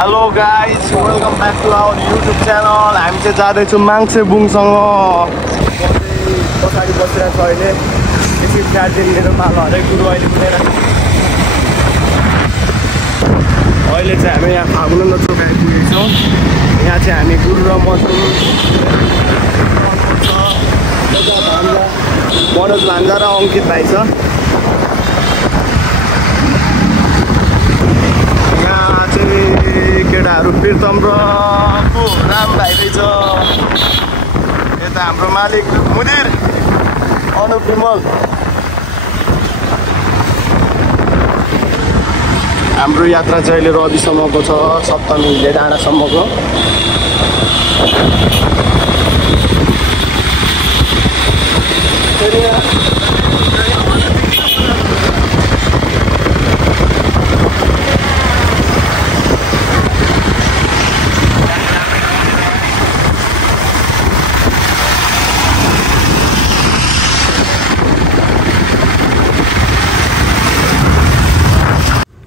Hello guys, welcome back to our YouTube channel. हामी चाहिँ जाँदैछौँ माङ्सेबुङसँग पछाडि बसिरहेको छ अहिले एकछिन चार्जिङ मेरो पालो हरेक गुरु अहिले पुगेर अहिले चाहिँ हामी यहाँ फागुन नचोक आइपुगेको छौँ। यहाँ चाहिँ हामी गुरु र मसु मनोज भान्जा र अङ्कित भाइ छ। यहाँ चाहिँ केटाहरू प्रितम र राम भाइ रहेछ। यता हाम्रो मालिक मुदिर अनुप विमल। हाम्रो यात्रा चाहिँ अहिले रविसम्मको छ, सप्तमी हिले डाँडासम्मको।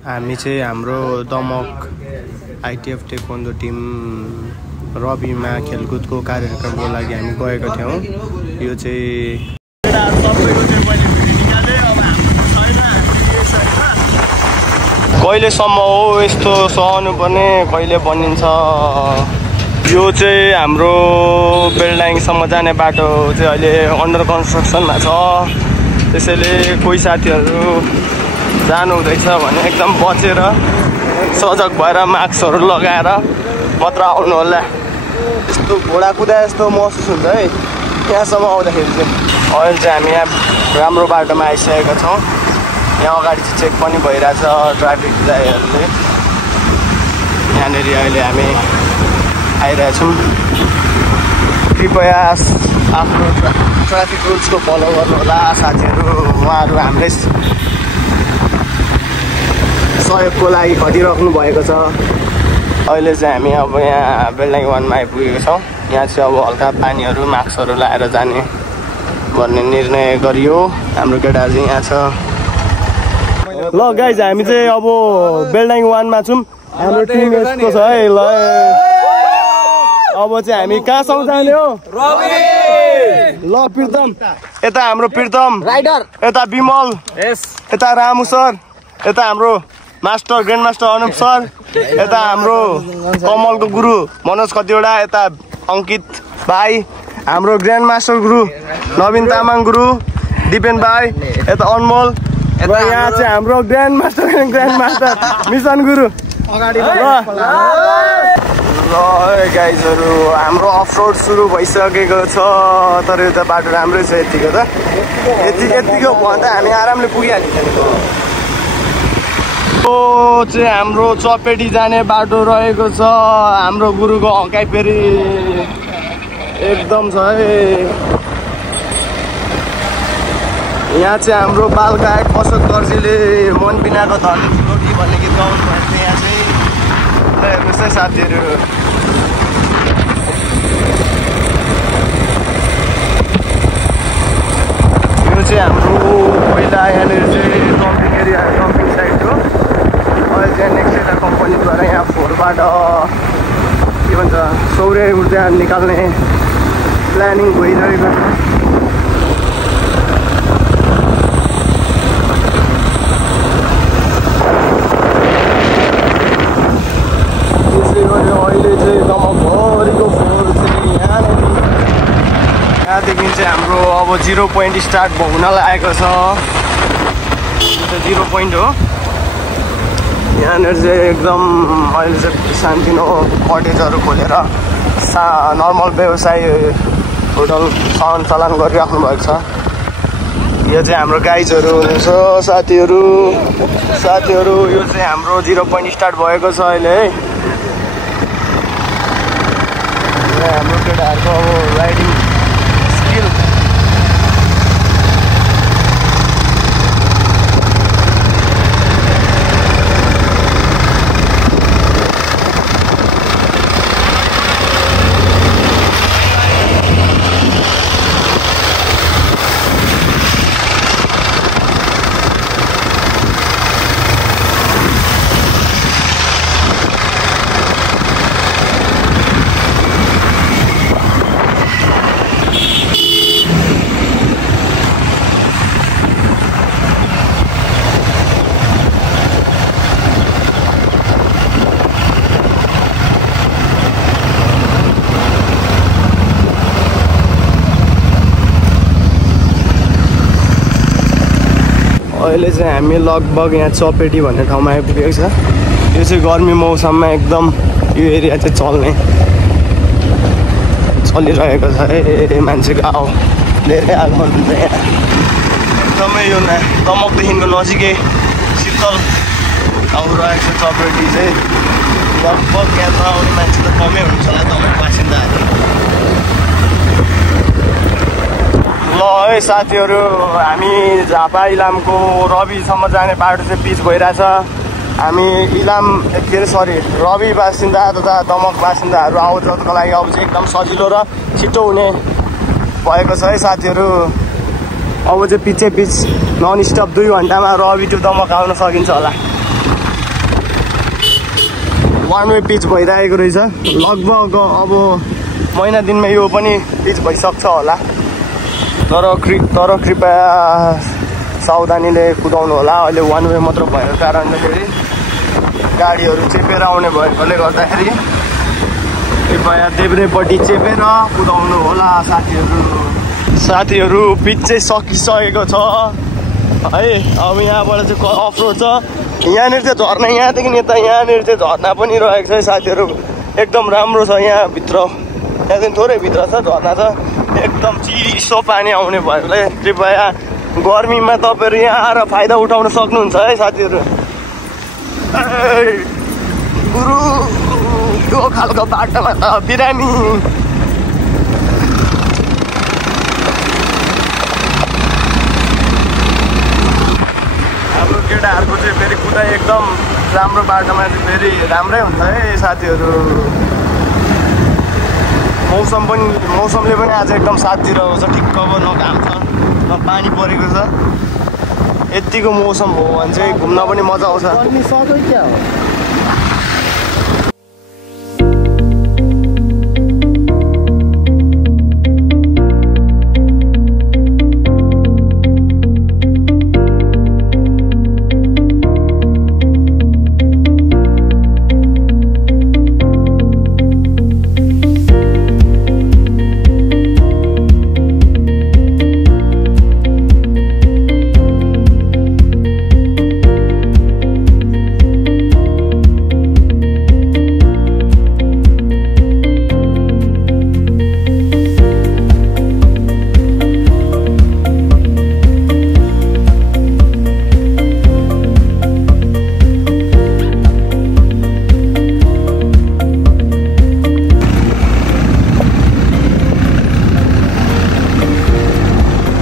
हामी चाहिँ हाम्रो दमक आइटिएफ टेक्वान्डो टिम रविमा खेलकुदको कार्यक्रमको लागि हामी गएका थियौँ। यो चाहिँ कहिलेसम्म हो यस्तो सहनुपर्ने, कहिले बनिन्छ। यो चाहिँ हाम्रो बेलडाङसम्म जाने बाटो चाहिँ अहिले अन्डर कन्स्ट्रक्सनमा छ। त्यसैले कोही साथीहरू जानु हुँदैछ भने एकदम बचेर सजग भएर मास्कहरू लगाएर मात्र आउनु होला। यस्तो घोडा कुदा जस्तो महसुस हुन्छ है यहाँसम्म आउँदाखेरि चाहिँ। अहिले चाहिँ हामी यहाँ राम्रो बाटोमा आइसकेका छौँ। यहाँ अगाडि चाहिँ चेक पनि भइरहेछ ट्राफिक दाइहरूले। यहाँनिर अहिले हामी आइरहेछौँ। कृपया आफ्नो ट्राफिक रुल्सको फलो गर्नु होला साथीहरू। उहाँहरू हाम्रै सहयोगको लागि खटिराख्नु भएको छ। अहिले चाहिँ हामी अब यहाँ बेलडाङ 1मा आइपुगेको छौँ। यहाँ चाहिँ अब हल्का पानीहरू मास्कहरू लाएर जाने भन्ने निर्णय गरियो। हाम्रो केटाहरू चाहिँ यहाँ छ। ल गाइज हामी चाहिँ अब बेलडाङ 1मा छौँ। हाम्रो टिम यस्तो छ है। ल अब चाहिँ हामी कहाँसम्म जाने हो? ल प्रितम, यता हाम्रो प्रितम राइडर, यता विमल, यता रामु सर, यता हाम्रो master grand master Anup sir, यता हाम्रो कमलको गुरु मनोज कतिवटा, यता अङ्कित भाइ, हाम्रो ग्रान्ड मास्टर गुरु नवीन तामाङ गुरु, दिपेन भाइ, यता अनमोल, र यहाँ चाहिँ हाम्रो ग्रान्ड मास्टर मिसन गुरु अगाडि। ल गाइजहरू हाम्रो अफरोड सुरु भइसकेको छ। तर यो त बाटो राम्रै छ। यतिको त यतिको भन्दा हामी आरामले पुगिहाल्छौँ। यो चाहिँ हाम्रो चपेटी जाने बाटो रहेको छ। हाम्रो गुरुको हकाइ फेरि एकदम छ है। यहाँ चाहिँ हाम्रो बालगायक अशोक दर्जीले मन बिनाको धन रोटी भन्ने गीत गाउनु भएको थियो। यहाँ चाहिँ हेर्नुहोस् है साथीहरू। यो चाहिँ हाम्रो पहिला यहाँनिर चाहिँ डम्पिङ एरिया, डम्पिङ साइड हो। अहिले चाहिँ नेक्स्ट यता कम्पनीद्वारा यहाँ फोहोरबाट के भन्छ सौर्य ऊर्जा निकाल्ने प्लानिङ भइरहेको छ। त्यसले गर्दा अहिले चाहिँ दमकभरिको फोहोर चाहिँ यहाँदेखि चाहिँ हाम्रो अब 0 पोइन्ट स्टार्ट हुन लागेको छ। यो त 0 पोइन्ट हो। यहाँनिर चाहिँ एकदम अहिले चाहिँ सानोतिनो कटेजहरू खोलेर नर्मल व्यवसाय होटल सञ्चालन गरिराख्नु भएको छ। यो चाहिँ हाम्रो गाइजहरू हुनुहुन्छ साथीहरू। यो चाहिँ हाम्रो 0 पोइन्ट स्टार्ट भएको छ अहिले है। हाम्रो केटाहरूको अब राइडिङ स्किल अहिले चाहिँ हामी लगभग यहाँ चपेटी भन्ने ठाउँमा आइपुगेको छ। यो चाहिँ गर्मी मौसममा एकदम यो एरिया चाहिँ चलिरहेको छ है। मान्छेको धेरै आगमन हुन्छ यहाँ। एकदमै यो दमकदेखिको नजिकै शीतल आउरहेको छ चपेटी चाहिँ। लगभग यहाँ त आउने मान्छे त कमै हुन्छ होला दमक बासिन्दाहरू। ल है साथीहरू, हामी झापा इलामको रविसम्म जाने बाटो चाहिँ पिच भइरहेछ। हामी इलाम के अरे सरी रवि बासिन्दा तथा दमक बासिन्दाहरू आउट जाउको लागि अब चाहिँ एकदम सजिलो र छिटो हुने भएको छ है साथीहरू। अब चाहिँ पिच नन स्टप 2 घन्टामा रवि टु दमक आउन सकिन्छ होला। वान वे पिच भइरहेको रहेछ। लगभग अब महिना दिनमा यो पनि पिच भइसक्छ होला। तर कृपया सावधानीले कुदाउनु होला। अहिले वान वे मात्र भएको कारणले फेरि गाडीहरू चेपेर आउने भएकोले गर्दाखेरि कृपया देब्रेपट्टि चेपेर कुदाउनु होला साथीहरू। पिच चाहिँ सकिसकेको छ है। अब यहाँबाट चाहिँ अफ रोड छ। यहाँनिर चाहिँ झर्ना यहाँदेखि यता यहाँनिर चाहिँ झर्ना पनि रहेको छ है साथीहरू। एकदम राम्रो छ यहाँभित्र। त्यहाँदेखि थोरै भित्र छ झर्ना छ। एकदम चिसो पानी आउने भएकोले कृपया गर्मीमा तपाईँहरू यहाँ आएर फाइदा उठाउन सक्नुहुन्छ है साथीहरू। गुरु यो खालको बाटोमा त बिरामी। हाम्रो केटाहरूको चाहिँ फेरि कुदाइ एकदम राम्रो बाटोमा चाहिँ फेरि राम्रै हुन्छ है साथीहरू। मौसमले पनि आज एकदम साथ दिइरहेको छ। ठिक्कको न घाम छ न पानी परेको छ। यतिको मौसम हो भने चाहिँ घुम्न पनि मजा आउँछ।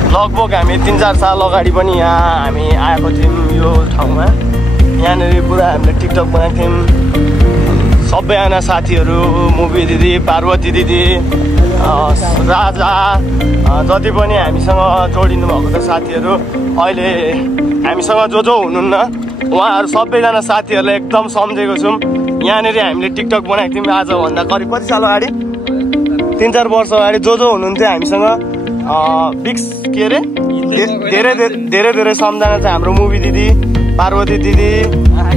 लगभग हामी 3-4 साल अगाडि पनि यहाँ हामी आएको थियौँ यो ठाउँमा। यहाँनिर पुरा हामीले टिकटक बनाएको थियौँ। सबैजना साथीहरू, मुभी दिदी, पार्वती दिदी, राजा, जति पनि हामीसँग जोडिनु भएको छ साथीहरू, अहिले हामीसँग जो हुनुहुन्न उहाँहरू सबैजना साथीहरूलाई एकदम सम्झेको छौँ। यहाँनिर हामीले टिकटक बनाएको थियौँ आजभन्दा करिब कति साल अगाडि, 3-4 वर्ष अगाडि जो हुनुहुन्थ्यो हामीसँग। बिक्स के अरे धेरै सम्झना छ हाम्रो मुभी दिदी, पार्वती दिदी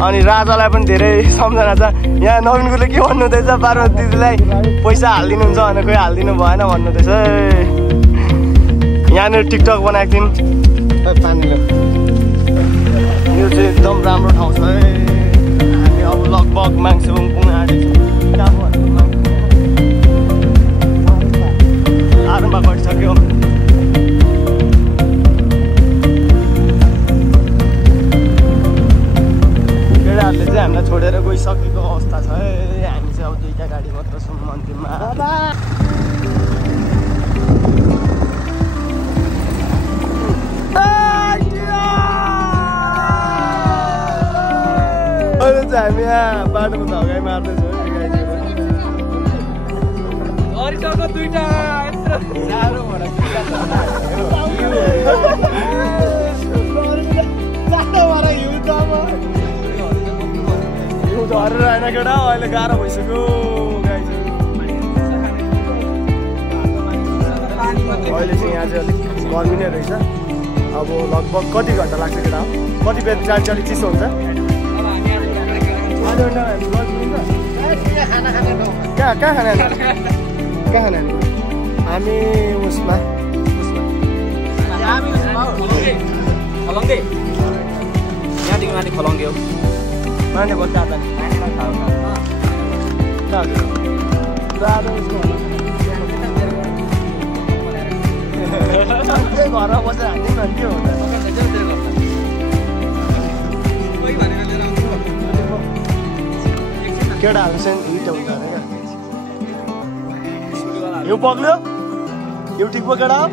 अनि राजालाई पनि धेरै सम्झना छ। यहाँ नवीनकोले के भन्नुहुँदैछ पार्वती दिदीलाई पैसा हालिदिनुहुन्छ भने कोही हालिदिनु भएन भन्नुहुँदैछ। यहाँनिर टिकटक बनाएको थियौँ। पानीले यो चाहिँ एकदम राम्रो ठाउँ छ है। हामी अब लगभग माङ्सेबुङ पुग्न आँटेको छ। आरुमा गइसक्यो। केटाहरूले चाहिँ हामीलाई छोडेर गइसकेको अवस्था छ है। हामी चाहिँ अब 2टा गाडी मात्र छौँ अन्तिममा। अहिले चाहिँ हामी यहाँ बाटोको धगाइ मार्दैछौँ है गाडीहरू। झरेर होइन केटा, अहिले गाह्रो भइसक्यो गाई चाहिँ। अहिले चाहिँ यहाँ चाहिँ अलिक गर्मी नै रहेछ। अब लगभग कति घन्टा लाग्छ केटा? कति बेर चार्ज अलिक चिसो हुन्छ? कहाँ खाना हामी उसमा नजिक माथि खोलाउँग्यो माने बच्चा त घरमा बसेर हाल्ने न के हुन्छ केटाहरू चाहिँ हिट हुन्छ अरे क्या यो पग्ल्यो यो ठिक पो केटा हो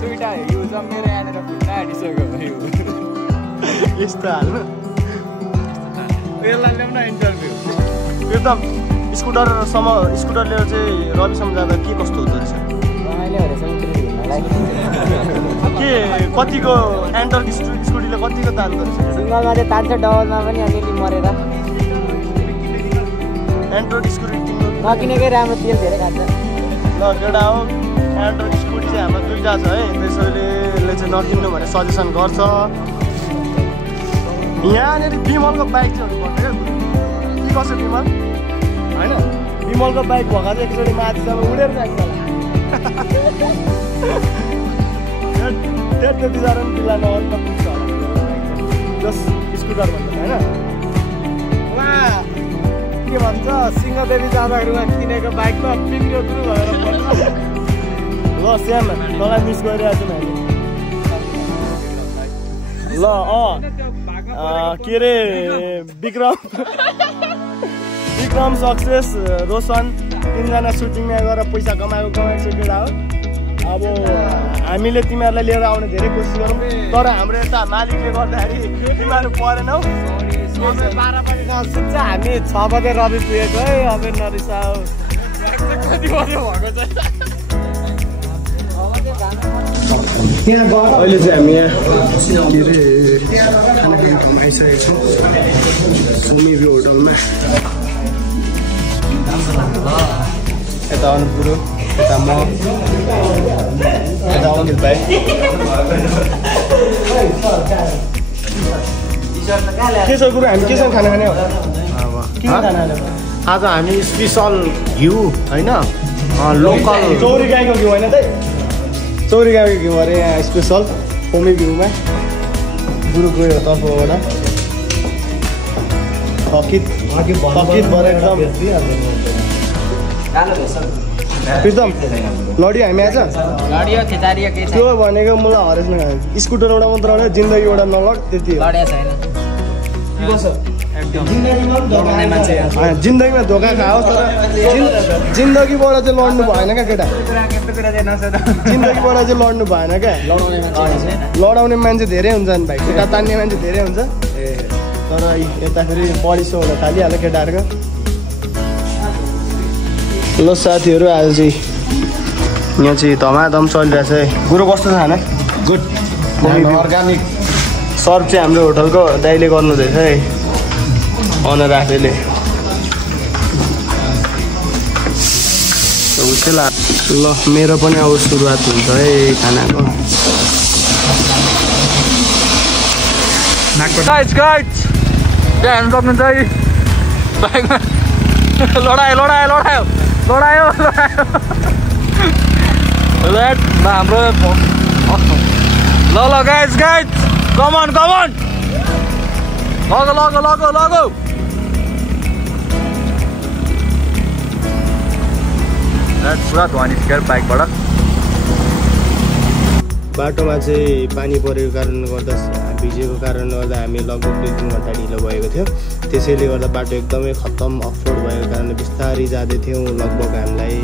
दुईटा हिउँ जमेर यहाँनिर खुट्टा हालिसक्यो यस्तो हाल्नु यसलाई ल्याउन इन्टरभ्यू एकदम स्कुटरसम्म स्कुटर लिएर चाहिँ रविसम्म जाँदा के कस्तो हुँदो रहेछ के कतिको एन्टर स्कुटीले कतिको तान्दो रहेछ सिङ्गलमा चाहिँ तान्छ डबलमा पनि अलिअलि मरेर एन्ड्रोइड स्कुटी किन्नु नकिनेकै राम्रो तेल धेरै खान्छ ल केटा हो एन्ड्रोइड स्कुटी चाहिँ हाम्रो दुईवटा छ है त्यसैले यसले चाहिँ नकिन्नु भने सजेसन गर्छ यहाँनिर विमलको बाइक चाहिँ हुनुपर्छ क्या के कसो विमल होइन विमलको बाइक भएको चाहिँ एकचोटि माथिसम्म उडेर जान्छ त्यति बिचरा पनि पिल्ला नगर्नु पुग्छ होला जस स्कुटर भन्छ होइन उहाँ के भन्छ सिंहदेवी जाँदाखेरि उहाँ किनेको बाइकमा बिग्रियो गुरु भएर ल स्याम तँलाई मिस गरिरहेको छु मैले ल के अरे विक्रम सक्सेस रोशन तिनजना सुटिङमा गएर पैसा कमाएको केटा हो अब हामीले तिमीहरूलाई लिएर आउने धेरै कोसिस गरौँ तर हाम्रो यता मालिकले गर्दाखेरि तिमीहरू परेनौ 12 बजे सुत्छ हामी 6 बजे रवि पुगेको है अब नरिसाउ कति बजे भएको चाहिँ अहिले चाहिँ हामी यहाँ के अरे खाना ठाउँमा आइसकेको छौँ सुमी भ्यू होटलमा यता अनुपुरो यता म यता अङ्कित भाइ के छ कुरो हामी केसँग खाना खाने हो के खाना खाने आज हामी स्पेसल घिउ होइन लोकल चौरी गाईको घिउ होइन त चौरी गाईको घिउ अरे यहाँ स्पेसल होमी घिउमा गुरुको तर्फबाट थकित भएर एकदम प्रितम लडी हामी आएछ त्यो भनेको मलाई हरेसमा स्कुटर एउटा मात्र हो जिन्दगी एउटा नलड त्यति हो जिन्दगीमा धोका खाओस् तर जिन्दगीबाट चाहिँ लड्नु भएन क्या केटा जिन्दगीबाट चाहिँ लड्नु भएन क्या लडाउने मान्छे धेरै हुन्छन् भाइ केटा तान्ने मान्छे धेरै हुन्छ तर यता फेरि बढी हुन थालिहाल्यो केटाहरूको ल साथीहरू आज चाहिँ यहाँ चाहिँ धमाधम चलिरहेछ है गुरु कस्तो छ खाना गुड अर्ग्यानिक सर्भ चाहिँ हाम्रो होटलको दाइले गर्नुहुँदैछ है अनर आफैले ल मेरो पनि अब सुरुवात हुन्छ है खानाको गाइज त्यहाँ हेर्नु सक्नुहुन्छ है बाइकमा लडायो हाम्रो ल गाइज कमन लगो पुरा धनी निस्क्यो बाइकबाट बाटोमा चाहिँ पानी परेको कारणले गर्दा भिजेको कारणले गर्दा हामी लगभग 2-3 घन्टा ढिलो भएको थियो त्यसैले गर्दा बाटो एकदमै खत्तम अफरोड भएको कारणले बिस्तारै जाँदै थियौँ लगभग हामीलाई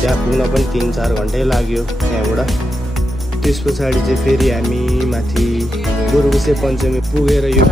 त्यहाँ पुग्न पनि 3-4 घन्टै लाग्यो त्यहाँबाट त्यस पछाडि चाहिँ फेरि हामी माथि गुरुकुसे पञ्चमी पुगेर यो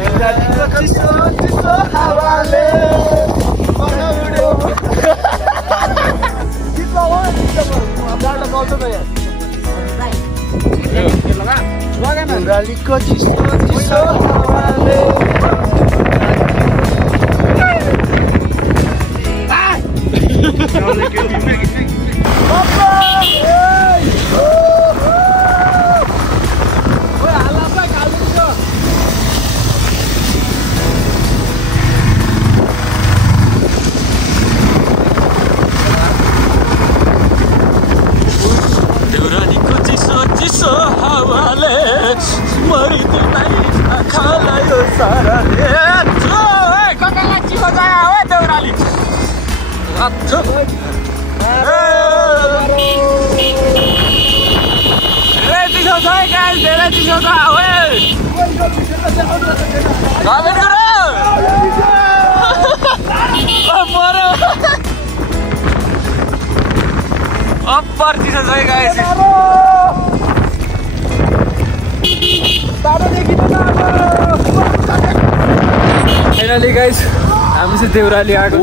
फाइनली गाइस हामी चाहिँ देउराली आएको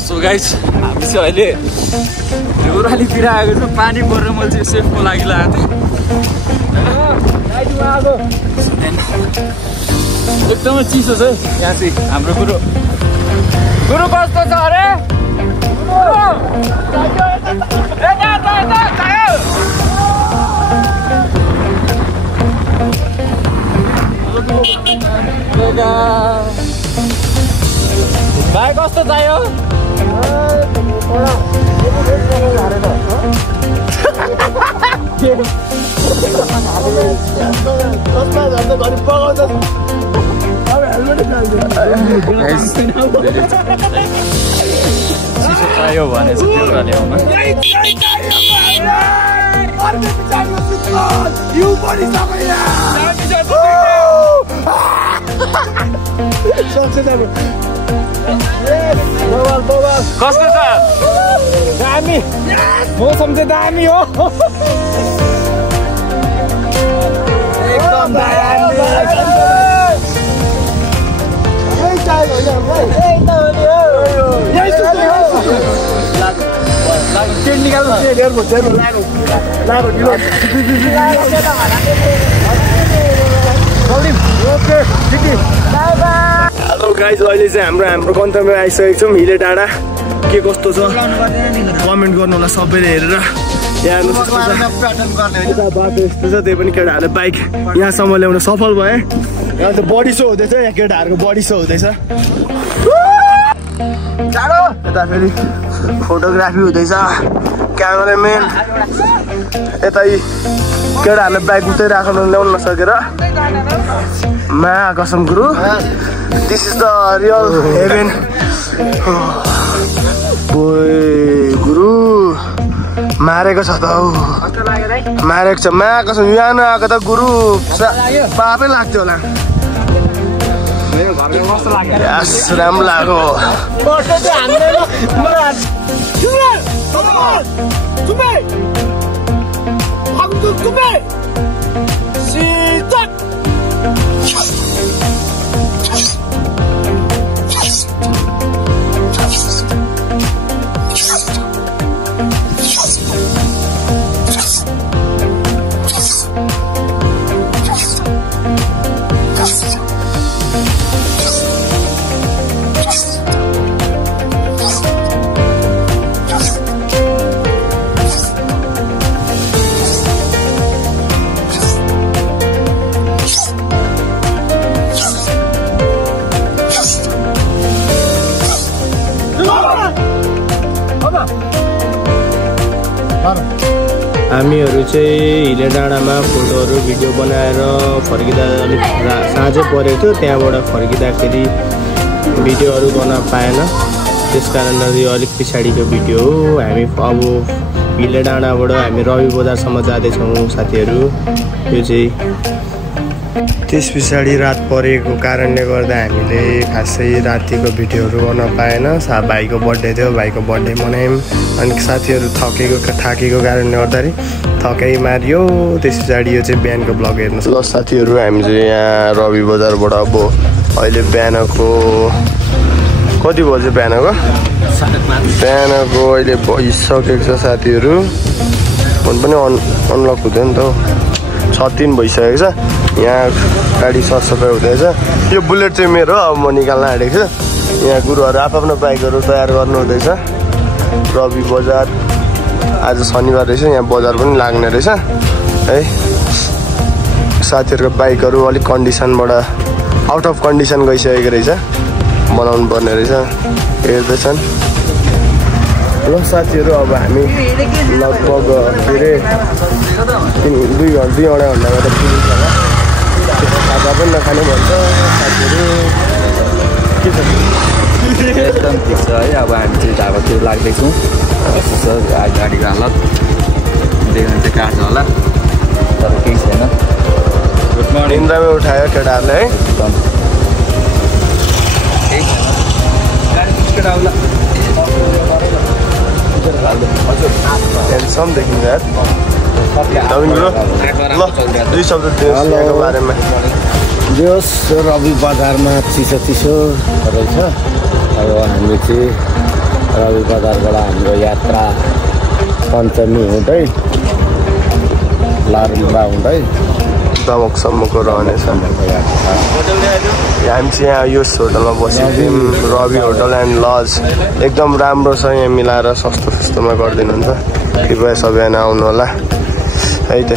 सो गाइस हामी चाहिँ अहिले देउरालीतिर आएको छौँ पानी परेर मैले चाहिँ सेफको लागि लगाएको थिएँ एकदमै चिसो छ यहाँ चाहिँ हाम्रो गुरु कस्तो छ अरे भाइ कस्तो चाहियो चिसो चाहियो भने चाहिँ देउराली आउनु कस्तो छ दामी मौसम चाहिँ दामी हो एकदम हेलो गाइज अहिले चाहिँ हाम्रो गन्तव्य आइसकेको छौँ हिले डाँडा के कस्तो छ कमेन्ट गर्नु होला सबैले हेरेर यहाँ बाटो यस्तो छ त्यही पनि केटाहरूले बाइक यहाँसम्म ल्याउन सफल भए यहाँ चाहिँ बडी सो हुँदैछ यहाँ केटाहरूको बडी सो हुँदैछ यता फेरि फोटोग्राफी हुँदैछ क्यामेराम्यान यता केटाहरूले बाइक उतै राख्नु ल्याउन नसकेर मा कसम गुरु this is the real haven गुरु मारेको छ त मारेको छ मा कसम यहाँ नआएको त गुरु पापै लाग्थ्यो होला राम्रो लाग्यो हामीहरू चाहिँ हिले डाँडामा फोटोहरू भिडियो बनाएर फर्किँदा अलिक साँझै परेको थियो त्यहाँबाट फर्किँदाखेरि भिडियोहरू गर्न पाएन त्यस कारणले यो अलिक पछाडिको भिडियो हो हामी अब हिले डाँडाबाट हामी रवि बजारसम्म जाँदैछौँ साथीहरू यो चाहिँ त्यस पछाडि रात परेको कारणले गर्दा हामीले खासै रातिको भिडियोहरू गर्न पाएन भाइको बर्थडे थियो भाइको बर्थडे मनायौँ अनि साथीहरू थाकेको कारणले गर्दाखेरि थकाइ मारियो त्यस पछाडि यो चाहिँ बिहानको ब्लग हेर्नु ल साथीहरू हामी चाहिँ यहाँ रवि बजारबाट अब अहिले बिहानको कति बज्यो बिहानको अहिले भइसकेको छ साथीहरू फोन पनि अनलक हुँदैन नि त 6-3 भइसकेको छ यहाँ गाडी सरसफाइ हुँदैछ यो बुलेट चाहिँ मेरो अब म निकाल्न आँटेको छु यहाँ गुरुहरू आफ्नो बाइकहरू तयार गर्नु हुँदैछ रवि बजार आज शनिबार रहेछ यहाँ बजार पनि लाग्ने रहेछ है साथीहरूको बाइकहरू अलिक कन्डिसनबाट आउट अफ कन्डिसन गइसकेको रहेछ बनाउनु पर्ने रहेछ हेर्दैछन् ल साथीहरू अब हामी लगभग के अरे 2-2.5 घन्टामा त पुगिन्छ होला खाजा पनि नखाने भन्छ साथीहरू के छ एकदम ठिक छ है अब हामी चाहिँ ढाबातिर लाग्दैछौँ गाडीको हालत देख्न चाहिँ काट्छ होला तर केही छैन गुड मर्निङ निन्द्रामै उठायो केटाहरूले है एकदम केही छैन हेन्डसम देखिन्छ यार नवीन ब्रो ल 2 शब्द दिनुहोस् यहाँको बारेमा दियोस् रवि बजारमा चिसो रहेछ अब हामी चाहिँ रवि बजारबाट हाम्रो यात्रा पञ्चमी हुँदै लारुम्बा हुँदै दमकसम्मको रहनेछ हामी चाहिँ यहाँ यस होटलमा बसेको थियौँ रवि होटल एन्ड लज एकदम राम्रो छ यहाँ मिलाएर सस्तोमा गरिदिनुहुन्छ कृपया सबैजना आउनु होला है त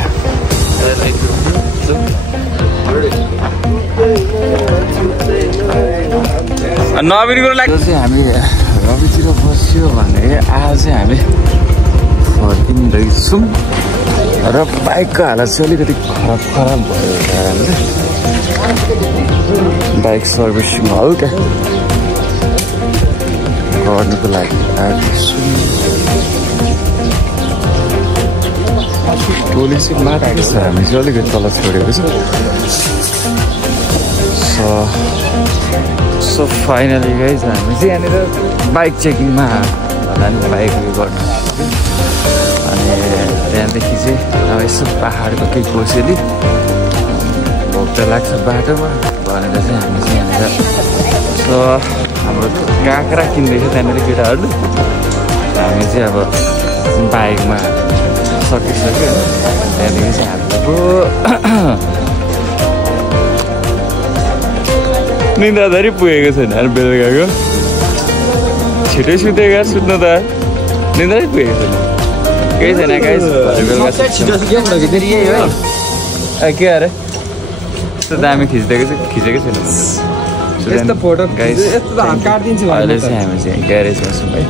नवीनको लागि चाहिँ हामी रवितिर बस्यो भने आज चाहिँ हामी फर्किँदैछौँ र बाइकको हालत चाहिँ अलिकति खराब भयो कारणले बाइक सर्भिसिङ हल्का गर्नुको लागि आएको छु टोली चाहिँ माथिको छ हामी चाहिँ अलिकति तल छोडेको छ सो फाइनली गाइज हामी चाहिँ यहाँनिर बाइक चेकिङमा होला नि बाइक उयो गर्नु अनि त्यहाँदेखि चाहिँ अब यसो पाहाडको केही कोसेली भोक त लाग्छ बाटोमा भनेर चाहिँ हामी चाहिँ यहाँनिर सो हाम्रो काँक्रा किन्दैछ त्यहाँनिर केटाहरूले हामी चाहिँ अब बाइकमा सकिसक्यो त्यहाँदेखि चाहिँ हाम्रो निन्द्राधरी पुगेको छैन बेलुकाको छिटै सुतेको सुत्नु त निन्द्रै पुगेको छैन केही छैन गाइस के अरे यस्तो दामी खिचेको छैन फोटो गाइस अहिले चाहिँ हामी चाहिँ ग्यारेजमा छौँ है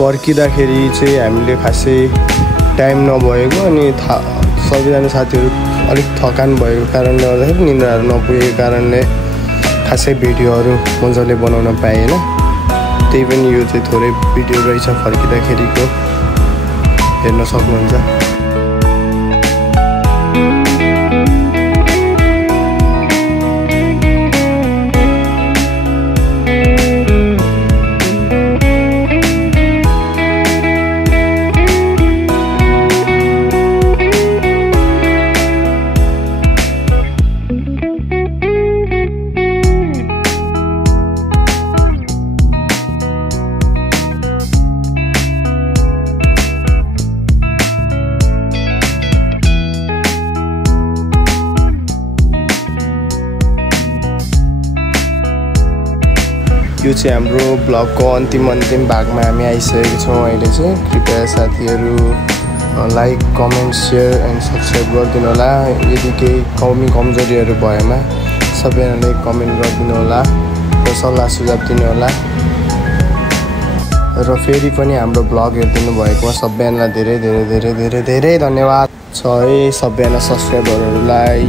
फर्किँदाखेरि चाहिँ हामीले खासै टाइम नभएको अनि सबैजना साथीहरू अलिक थकान भएको कारणले गर्दाखेरि निन्द्राहरू नपुगेको कारणले खासै भिडियोहरू मजाले बनाउन पाएन त्यही पनि यो चाहिँ थोरै भिडियो रहेछ फर्किँदाखेरिको हेर्न सक्नुहुन्छ यो चाहिँ हाम्रो ब्लगको अन्तिम भागमा हामी आइसकेको छौँ अहिले चाहिँ कृपया साथीहरू like comment share and subscribe गरिदिनु होला यदि केही कमजोरीहरू भएमा सबैजनाले कमेन्ट गरिदिनु होला र सल्लाह सुझाव दिनु होला र फेरि पनि हाम्रो ब्लग हेरिदिनु भएकोमा सबैजनालाई धेरै धेरै धेरै धेरै धेरै धन्यवाद छ है सबैजना सब्सक्राइबरहरूलाई